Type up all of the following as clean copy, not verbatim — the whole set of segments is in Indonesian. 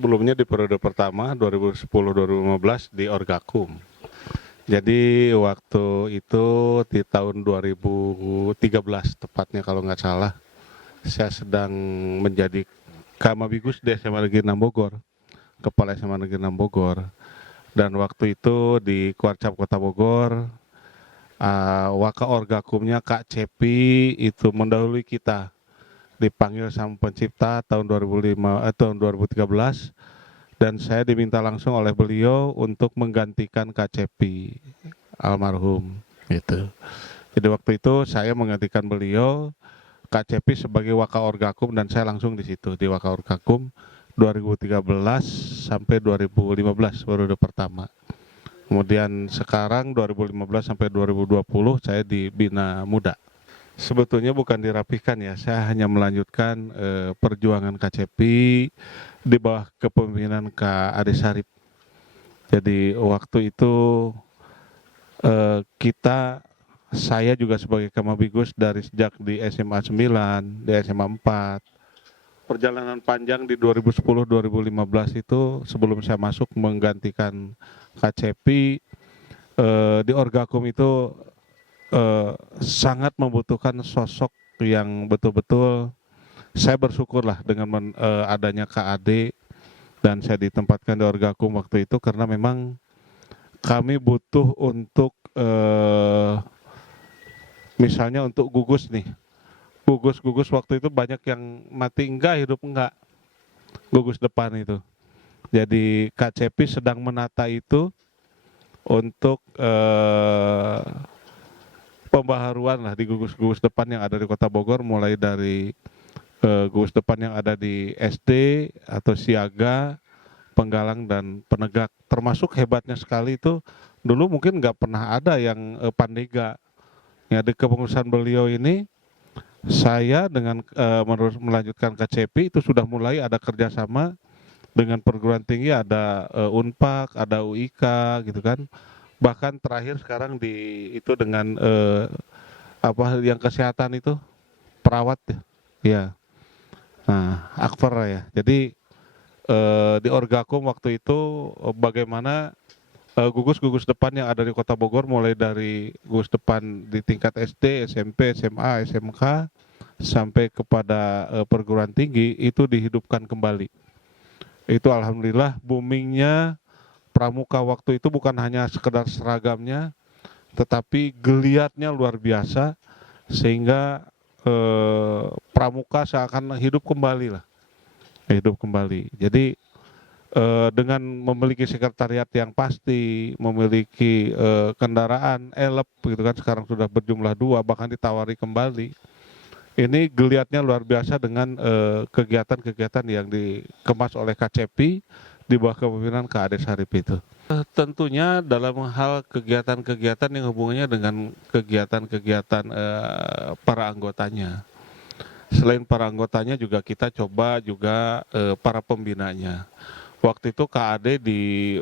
sebelumnya di periode pertama 2010-2015 di Orgakum. Jadi waktu itu di tahun 2013 tepatnya kalau nggak salah, saya sedang menjadi Kamabigus di SMA Negeri 6 Bogor, Kepala SMA Negeri 6 Bogor. Dan waktu itu di Kuarcap Kota Bogor, Waka Orgakumnya Kak Cepi itu mendahului kita, dipanggil sama pencipta tahun 2013, dan saya diminta langsung oleh beliau untuk menggantikan Kak Cepi almarhum gitu. Jadi waktu itu saya menggantikan beliau, Kak Cepi sebagai Waka Orgakum, dan saya langsung di situ di Waka Orgakum 2013 sampai 2015 periode pertama. Kemudian sekarang 2015 sampai 2020 saya di Bina Muda. Sebetulnya bukan dirapihkan ya, saya hanya melanjutkan perjuangan KCP di bawah kepemimpinan Kak Ade Sarip. Jadi waktu itu saya juga sebagai Kamabigus dari sejak di SMA 9, di SMA 4. Perjalanan panjang di 2010-2015 itu sebelum saya masuk menggantikan KCP di Orgakum itu sangat membutuhkan sosok yang betul-betul, saya bersyukurlah dengan adanya KAD dan saya ditempatkan di Orgakum waktu itu, karena memang kami butuh untuk misalnya untuk gugus nih, gugus waktu itu banyak yang mati enggak, hidup enggak, gugus depan itu. Jadi KCP sedang menata itu untuk pembaharuan lah di gugus-gugus depan yang ada di Kota Bogor, mulai dari gugus depan yang ada di SD atau siaga, penggalang dan penegak. Termasuk hebatnya sekali itu dulu mungkin nggak pernah ada yang pandega. Ya, di kepengurusan beliau ini saya dengan melanjutkan KCP itu sudah mulai ada kerjasama dengan perguruan tinggi, ada Unpad, ada UIK gitu kan. Bahkan terakhir sekarang itu dengan yang kesehatan itu perawat ya. Nah, Akper ya. Jadi di Orgakum waktu itu bagaimana gugus-gugus depan yang ada di Kota Bogor, mulai dari gugus depan di tingkat SD, SMP, SMA, SMK sampai kepada perguruan tinggi itu dihidupkan kembali. Itu alhamdulillah boomingnya pramuka waktu itu bukan hanya sekedar seragamnya, tetapi geliatnya luar biasa, sehingga pramuka seakan hidup kembali lah, hidup kembali. Jadi dengan memiliki sekretariat yang pasti, memiliki kendaraan elep gitu kan, sekarang sudah berjumlah 2, bahkan ditawari kembali. Ini geliatnya luar biasa dengan kegiatan-kegiatan yang dikemas oleh KCP di bawah kepemimpinan Kak Ade Sarip itu. Tentunya dalam hal kegiatan-kegiatan yang hubungannya dengan kegiatan-kegiatan para anggotanya. Selain para anggotanya juga kita coba juga para pembinanya. Waktu itu Kak Ade di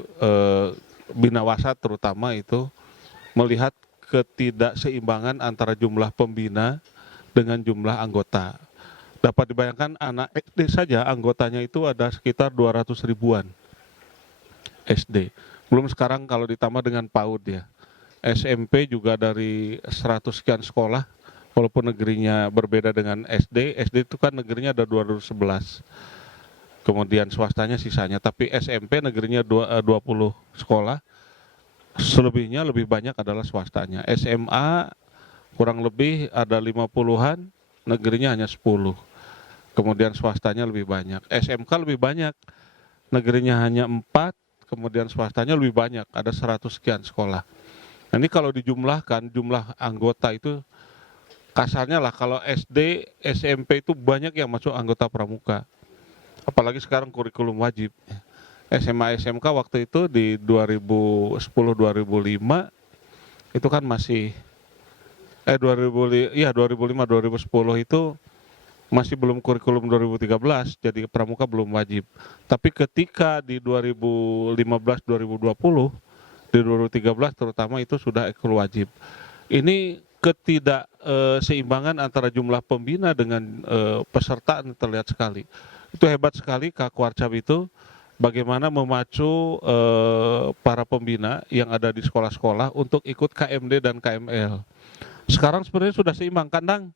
Bina Wasat terutama itu melihat ketidakseimbangan antara jumlah pembina dengan jumlah anggota. Dapat dibayangkan anak SD saja anggotanya itu ada sekitar 200 ribuan SD. Belum sekarang kalau ditambah dengan PAUD ya. SMP juga dari 100 sekian sekolah, walaupun negerinya berbeda dengan SD. SD itu kan negerinya ada 211. Kemudian swastanya sisanya, tapi SMP negerinya 20 sekolah, selebihnya lebih banyak adalah swastanya. SMA kurang lebih ada 50-an, negerinya hanya 10. Kemudian swastanya lebih banyak. SMK lebih banyak, negerinya hanya 4, kemudian swastanya lebih banyak, ada 100 sekian sekolah. Nah, ini kalau dijumlahkan, jumlah anggota itu kasarnya lah, kalau SD, SMP itu banyak yang masuk anggota pramuka. Apalagi sekarang kurikulum wajib. SMA SMK waktu itu di 2010-2005 itu kan masih 2005-2010 itu masih belum kurikulum 2013, jadi pramuka belum wajib. Tapi ketika di 2015-2020, di 2013 terutama itu sudah ekskul wajib. Ini ketidakseimbangan antara jumlah pembina dengan peserta terlihat sekali. Itu hebat sekali Kak Kuarcap itu bagaimana memacu para pembina yang ada di sekolah-sekolah untuk ikut KMD dan KML. Sekarang sebenarnya sudah seimbang, kandang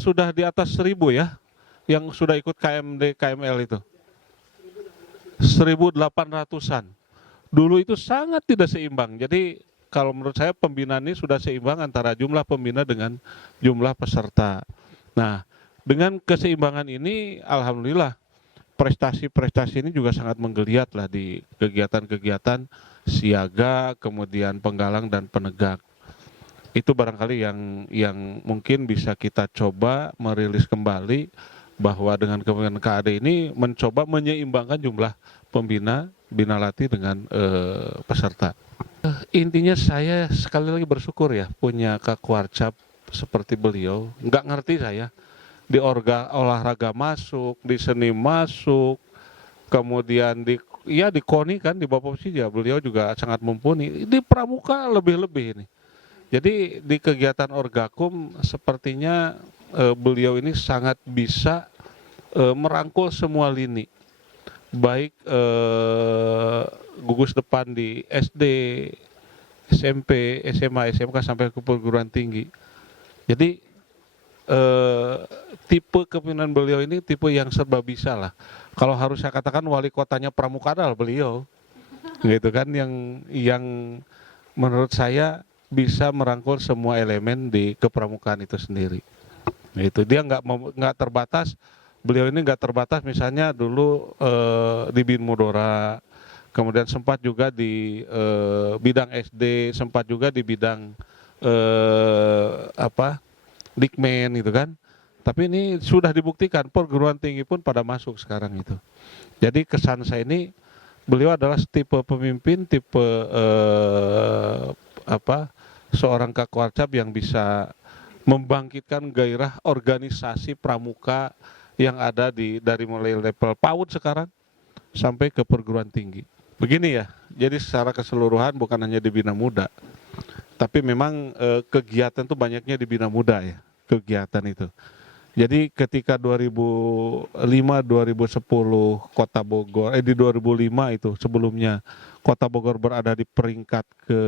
sudah di atas 1.000 ya, yang sudah ikut KMD, KML itu. 1.800-an. Dulu itu sangat tidak seimbang. Jadi kalau menurut saya pembinaan ini sudah seimbang antara jumlah pembina dengan jumlah peserta. Nah, dengan keseimbangan ini alhamdulillah prestasi-prestasi ini juga sangat menggeliat lah di kegiatan-kegiatan siaga, kemudian penggalang dan penegak. Itu barangkali yang mungkin bisa kita coba merilis kembali, bahwa dengan kepemimpinan KAD ini mencoba menyeimbangkan jumlah pembina, bina latih dengan peserta. Intinya saya sekali lagi bersyukur ya punya Kak Warcap seperti beliau. Nggak ngerti saya di olahraga masuk, di seni masuk, kemudian di KONI kan di Bapak Persija beliau juga sangat mumpuni. Di pramuka lebih-lebih ini. Jadi di kegiatan Orgakum sepertinya beliau ini sangat bisa merangkul semua lini, baik gugus depan di SD, SMP, SMA, SMK sampai ke perguruan tinggi. Jadi tipe kepemimpinan beliau ini tipe yang serba bisa lah. Kalau harus saya katakan wali kotanya Pramuka adalah beliau, gitu kan, yang menurut saya bisa merangkul semua elemen di kepramukaan itu sendiri. Itu dia nggak terbatas. Beliau ini nggak terbatas, misalnya dulu di Bin Mudora, kemudian sempat juga di bidang SD, sempat juga di bidang Dikmen gitu kan. Tapi ini sudah dibuktikan perguruan tinggi pun pada masuk sekarang itu. Jadi kesan saya ini beliau adalah tipe pemimpin, tipe seorang Kak Warcap yang bisa membangkitkan gairah organisasi pramuka yang ada dari mulai level PAUD sekarang sampai ke perguruan tinggi. Begini ya, jadi secara keseluruhan bukan hanya di Bina Muda, tapi memang kegiatan itu banyaknya di Bina Muda ya, kegiatan itu. Jadi ketika 2005-2010 Kota Bogor, di 2005 itu sebelumnya Kota Bogor berada di peringkat ke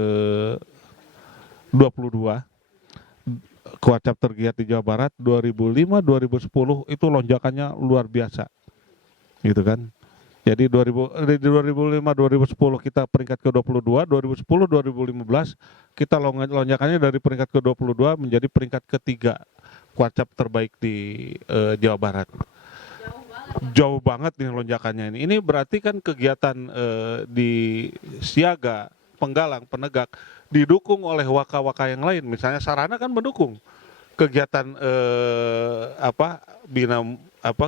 22, Warcap tergiat di Jawa Barat. 2005-2010 itu lonjakannya luar biasa, gitu kan. Jadi di 2005-2010 kita peringkat ke-22, 2010-2015 kita lonjakannya dari peringkat ke-22 menjadi peringkat ketiga Warcap terbaik di Jawa Barat. Jauh banget nih lonjakannya ini. Ini berarti kan kegiatan di siaga, penggalang, penegak didukung oleh waka-waka yang lain. Misalnya Sarana kan mendukung kegiatan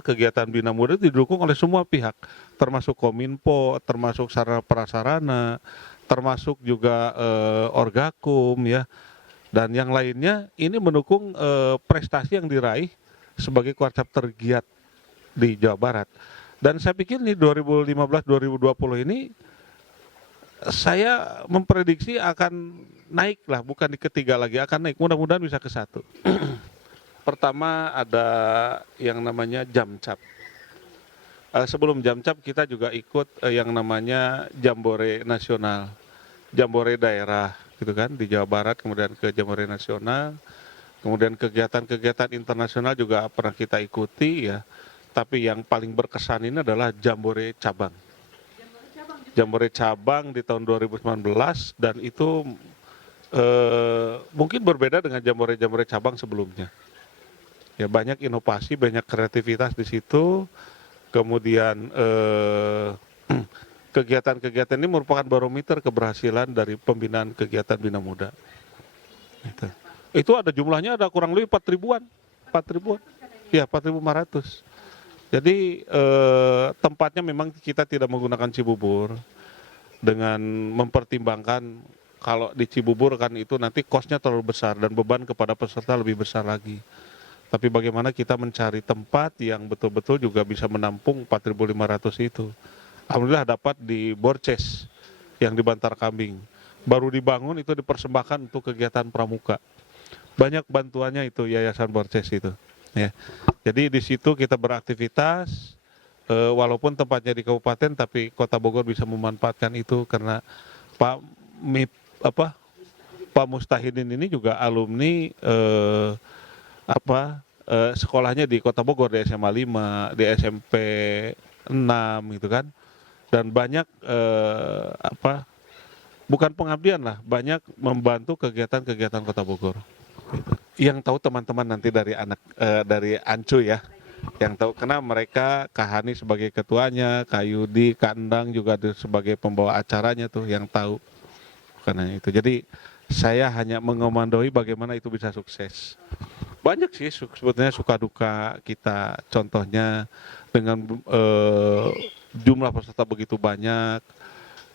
kegiatan Bina Muda didukung oleh semua pihak, termasuk Kominfo, termasuk sarana prasarana, termasuk juga Orgakum ya, dan yang lainnya. Ini mendukung prestasi yang diraih sebagai Warcap tergiat di Jawa Barat. Dan saya pikir nih 2015-2020 ini saya memprediksi akan naik lah, bukan di ketiga lagi, akan naik, mudah-mudahan bisa ke satu. Pertama ada yang namanya Jamcap. Sebelum Jamcap kita juga ikut yang namanya Jambore Nasional, Jambore daerah gitu kan di Jawa Barat, kemudian ke Jambore Nasional, kemudian kegiatan-kegiatan internasional juga pernah kita ikuti ya. Tapi yang paling berkesan ini adalah Jambore Cabang. Jambore Cabang di tahun 2019, dan itu mungkin berbeda dengan Jambore Cabang sebelumnya. Ya, banyak inovasi, banyak kreativitas di situ. Kemudian kegiatan-kegiatan ini merupakan barometer keberhasilan dari pembinaan kegiatan Bina Muda. Itu ada jumlahnya, ada kurang lebih 4.000-an. 4.000-an. Ya, 4.500. Jadi tempatnya memang kita tidak menggunakan Cibubur, dengan mempertimbangkan kalau di Cibubur kan itu nanti kosnya terlalu besar dan beban kepada peserta lebih besar lagi. Tapi bagaimana kita mencari tempat yang betul-betul juga bisa menampung 4.500 itu. Alhamdulillah dapat di Borces yang di Bantar Kambing. Baru dibangun, itu dipersembahkan untuk kegiatan pramuka. Banyak bantuannya itu Yayasan Borces itu. Ya. Jadi di situ kita beraktivitas, walaupun tempatnya di kabupaten, tapi Kota Bogor bisa memanfaatkan itu karena Pak Mip apa Pak Mustahidin ini juga alumni sekolahnya di Kota Bogor, di SMA 5, di SMP 6 gitu kan. Dan banyak bukan pengabdian lah, banyak membantu kegiatan-kegiatan Kota Bogor. Gitu. Yang tahu teman-teman nanti dari dari Ancu ya, yang tahu karena mereka Kak Hani sebagai ketuanya, Kak Yudi, Kak Endang juga sebagai pembawa acaranya tuh yang tahu. Karena itu. Jadi saya hanya mengomandoi bagaimana itu bisa sukses. Banyak sih sebetulnya suka duka kita, contohnya dengan jumlah peserta begitu banyak,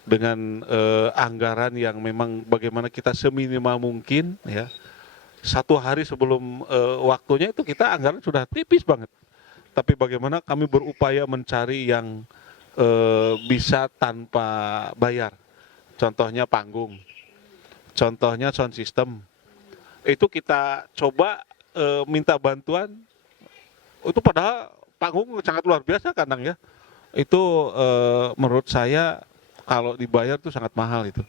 dengan anggaran yang memang bagaimana kita seminimal mungkin ya. Satu hari sebelum waktunya itu kita anggaran sudah tipis banget. Tapi bagaimana kami berupaya mencari yang bisa tanpa bayar. Contohnya panggung, contohnya sound system. Itu kita coba minta bantuan, itu padahal panggung sangat luar biasa kadang ya. Itu menurut saya kalau dibayar itu sangat mahal itu,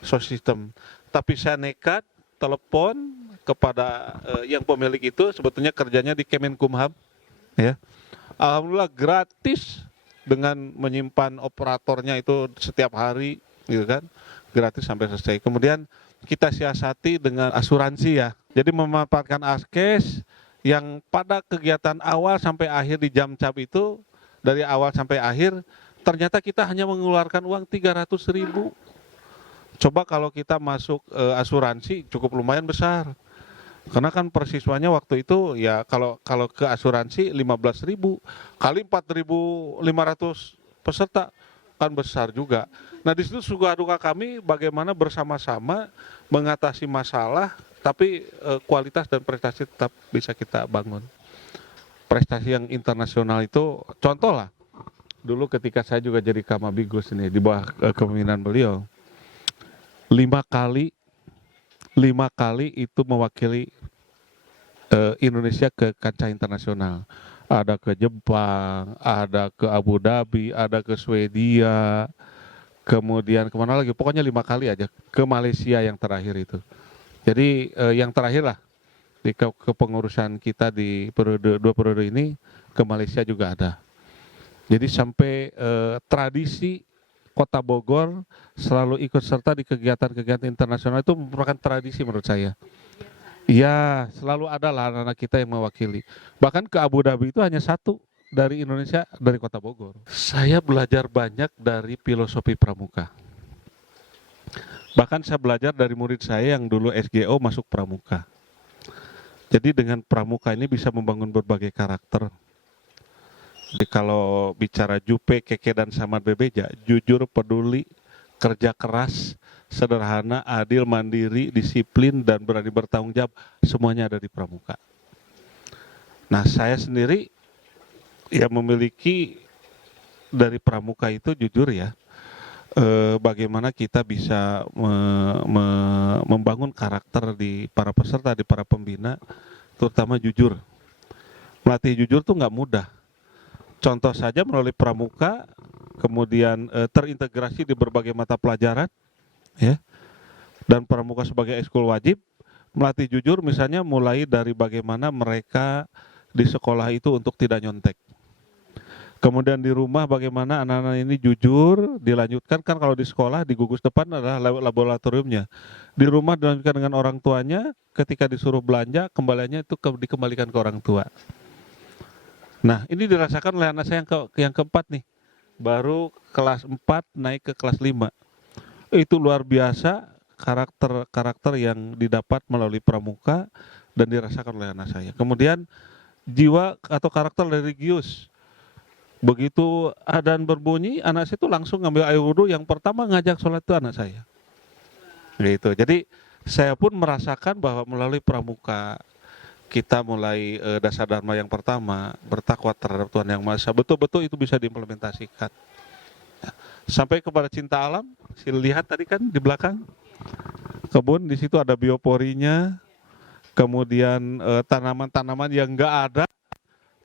sound system. Tapi saya nekat telepon kepada yang pemilik itu, sebetulnya kerjanya di Kemenkumham ya. Alhamdulillah gratis dengan menyimpan operatornya itu setiap hari gitu kan, gratis sampai selesai. Kemudian kita siasati dengan asuransi ya. Jadi memanfaatkan askes yang pada kegiatan awal sampai akhir di jam cap itu, dari awal sampai akhir ternyata kita hanya mengeluarkan uang 300.000. Coba kalau kita masuk asuransi cukup lumayan besar. Karena kan persiswanya waktu itu ya kalau ke asuransi 15.000 kali 4.500 peserta kan besar juga. Nah di situ suka duka kami bagaimana bersama-sama mengatasi masalah, tapi kualitas dan prestasi tetap bisa kita bangun. Prestasi yang internasional itu contoh lah. Dulu ketika saya juga jadi Kamabigus ini di bawah kepemimpinan beliau, 5 kali itu mewakili Indonesia ke kancah internasional. Ada ke Jepang, ada ke Abu Dhabi, ada ke Swedia, kemudian kemana lagi? Pokoknya 5 kali aja. Ke Malaysia yang terakhir itu. Jadi yang terakhir lah di kepengurusan kita di dua periode ini, ke Malaysia juga ada. Jadi sampai tradisi Kota Bogor selalu ikut serta di kegiatan-kegiatan internasional itu merupakan tradisi menurut saya. Ya, selalu ada lah anak-anak kita yang mewakili. Bahkan ke Abu Dhabi itu hanya satu dari Indonesia, dari Kota Bogor. Saya belajar banyak dari filosofi pramuka. Bahkan saya belajar dari murid saya yang dulu SGO masuk pramuka. Jadi dengan pramuka ini bisa membangun berbagai karakter. Jadi kalau bicara Jupe, Keke, dan Samad Bebeja, jujur, peduli, kerja keras, sederhana, adil, mandiri, disiplin, dan berani bertanggung jawab, semuanya ada di pramuka. Nah saya sendiri ya memiliki dari pramuka itu jujur ya, bagaimana kita bisa membangun karakter di para peserta, di para pembina, terutama jujur. Melatih jujur tuh nggak mudah. Contoh saja melalui pramuka, kemudian terintegrasi di berbagai mata pelajaran, ya. Dan pramuka sebagai ekskul wajib, melatih jujur misalnya mulai dari bagaimana mereka di sekolah itu untuk tidak nyontek. Kemudian di rumah bagaimana anak-anak ini jujur, dilanjutkan kan kalau di sekolah di gugus depan adalah laboratoriumnya. Di rumah dilanjutkan dengan orang tuanya, ketika disuruh belanja kembaliannya itu dikembalikan ke orang tua. Nah ini dirasakan oleh anak saya yang keempat nih, baru kelas 4 naik ke kelas 5. Itu luar biasa karakter yang didapat melalui pramuka dan dirasakan oleh anak saya. Kemudian jiwa atau karakter religius. Begitu adzan berbunyi, anak saya itu langsung ngambil air wudhu, yang pertama ngajak sholat itu anak saya. Gitu. Jadi saya pun merasakan bahwa melalui pramuka kita mulai dasar dharma yang pertama, bertakwa terhadap Tuhan Yang Maha Esa, betul-betul itu bisa diimplementasikan. Ya. Sampai kepada cinta alam, lihat tadi kan di belakang kebun, di situ ada bioporinya, kemudian tanaman-tanaman yang enggak ada,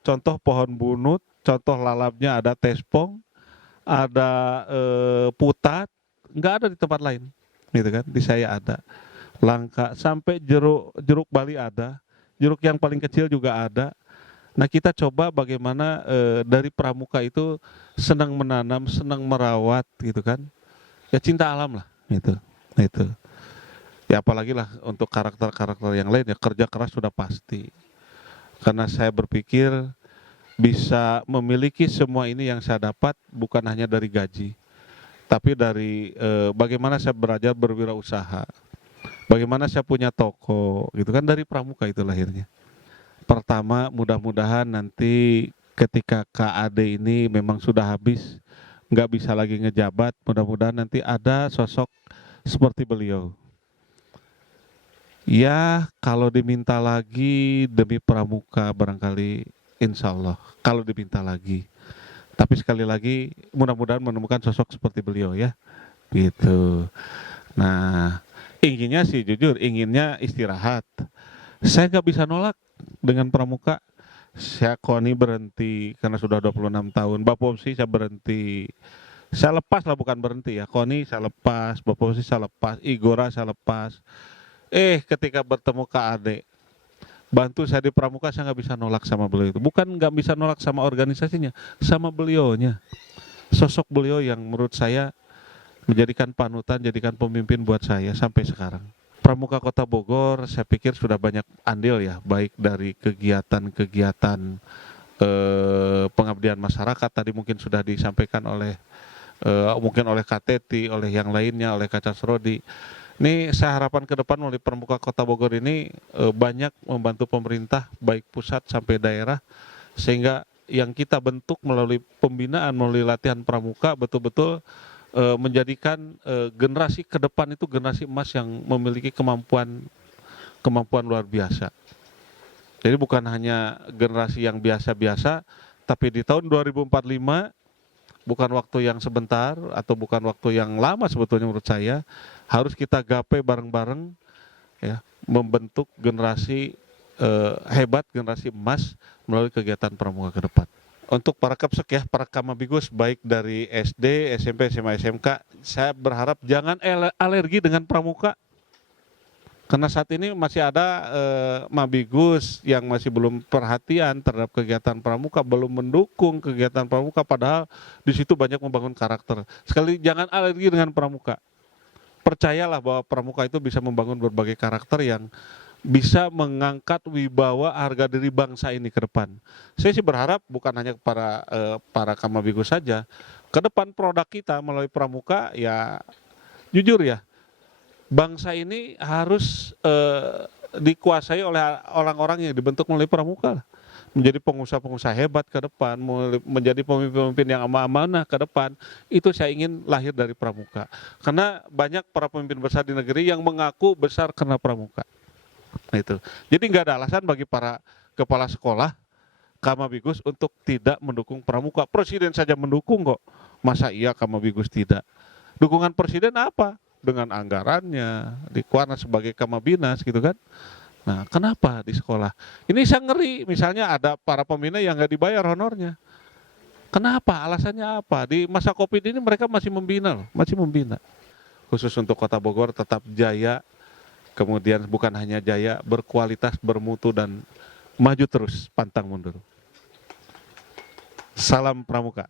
contoh pohon bunut, contoh lalapnya ada tespong, ada putat, nggak ada di tempat lain, gitu kan? Di saya ada. Langka sampai jeruk jeruk Bali ada, jeruk yang paling kecil juga ada. Nah kita coba bagaimana dari pramuka itu senang menanam, senang merawat, gitu kan? Ya cinta alam lah, gitu. Nah, itu. Ya apalagi lah untuk karakter-karakter yang lain ya kerja keras sudah pasti. Karena saya berpikir bisa memiliki semua ini yang saya dapat bukan hanya dari gaji, tapi dari bagaimana saya belajar berwirausaha, bagaimana saya punya toko, gitu kan dari pramuka itu lahirnya. Pertama, mudah-mudahan nanti ketika KAD ini memang sudah habis, nggak bisa lagi ngejabat, mudah-mudahan nanti ada sosok seperti beliau. Ya, kalau diminta lagi demi pramuka barangkali insya Allah, kalau diminta lagi. Tapi sekali lagi mudah-mudahan menemukan sosok seperti beliau ya, gitu. Nah, inginnya sih jujur, inginnya istirahat. Saya nggak bisa nolak dengan pramuka. Saya Koni berhenti karena sudah 26 tahun. Bapopsi saya berhenti. Saya lepas lah bukan berhenti ya. Koni saya lepas, Bapopsi saya lepas, Igora saya lepas. Ketika bertemu Kak Ade, bantu saya di pramuka saya nggak bisa nolak sama beliau itu. Bukan nggak bisa nolak sama organisasinya, sama beliaunya. Sosok beliau yang menurut saya menjadikan panutan, jadikan pemimpin buat saya sampai sekarang. Pramuka Kota Bogor saya pikir sudah banyak andil ya, baik dari kegiatan-kegiatan pengabdian masyarakat tadi mungkin sudah disampaikan oleh mungkin oleh KTT, oleh yang lainnya, oleh Kaca Srodi. Ini saya harapkan ke depan melalui Pramuka Kota Bogor ini banyak membantu pemerintah baik pusat sampai daerah sehingga yang kita bentuk melalui pembinaan, melalui latihan pramuka betul-betul menjadikan generasi ke depan itu generasi emas yang memiliki kemampuan luar biasa. Jadi bukan hanya generasi yang biasa-biasa, tapi di tahun 2045 bukan waktu yang sebentar atau bukan waktu yang lama sebetulnya menurut saya, harus kita gapai bareng-bareng ya, membentuk generasi hebat, generasi emas melalui kegiatan pramuka ke depan. Untuk para kapsek ya, para kamabigus baik dari SD, SMP, SMA, SMK, saya berharap jangan alergi dengan pramuka. Karena saat ini masih ada mabigus yang masih belum perhatian terhadap kegiatan pramuka, belum mendukung kegiatan pramuka, padahal di situ banyak membangun karakter. Sekali jangan alergi dengan pramuka. Percayalah bahwa pramuka itu bisa membangun berbagai karakter yang bisa mengangkat wibawa harga diri bangsa ini ke depan. Saya sih berharap bukan hanya para kamabigus saja, ke depan produk kita melalui pramuka ya jujur ya, bangsa ini harus dikuasai oleh orang-orang yang dibentuk melalui pramuka, menjadi pengusaha-pengusaha hebat ke depan, menjadi pemimpin-pemimpin yang amanah ke depan. Itu saya ingin lahir dari pramuka. Karena banyak para pemimpin besar di negeri yang mengaku besar karena pramuka. Nah, itu. Jadi nggak ada alasan bagi para kepala sekolah Kamabigus untuk tidak mendukung pramuka. Presiden saja mendukung kok. Masa iya Kamabigus tidak? Dukungan presiden apa? Dengan anggarannya, dikuarna sebagai Kamabinas gitu kan. Nah, kenapa di sekolah? Ini saya ngeri, misalnya ada para pembina yang nggak dibayar honornya. Kenapa? Alasannya apa? Di masa Covid ini mereka masih membina loh, masih membina. Khusus untuk Kota Bogor tetap jaya, kemudian bukan hanya jaya, berkualitas, bermutu, dan maju terus, pantang mundur. Salam Pramuka.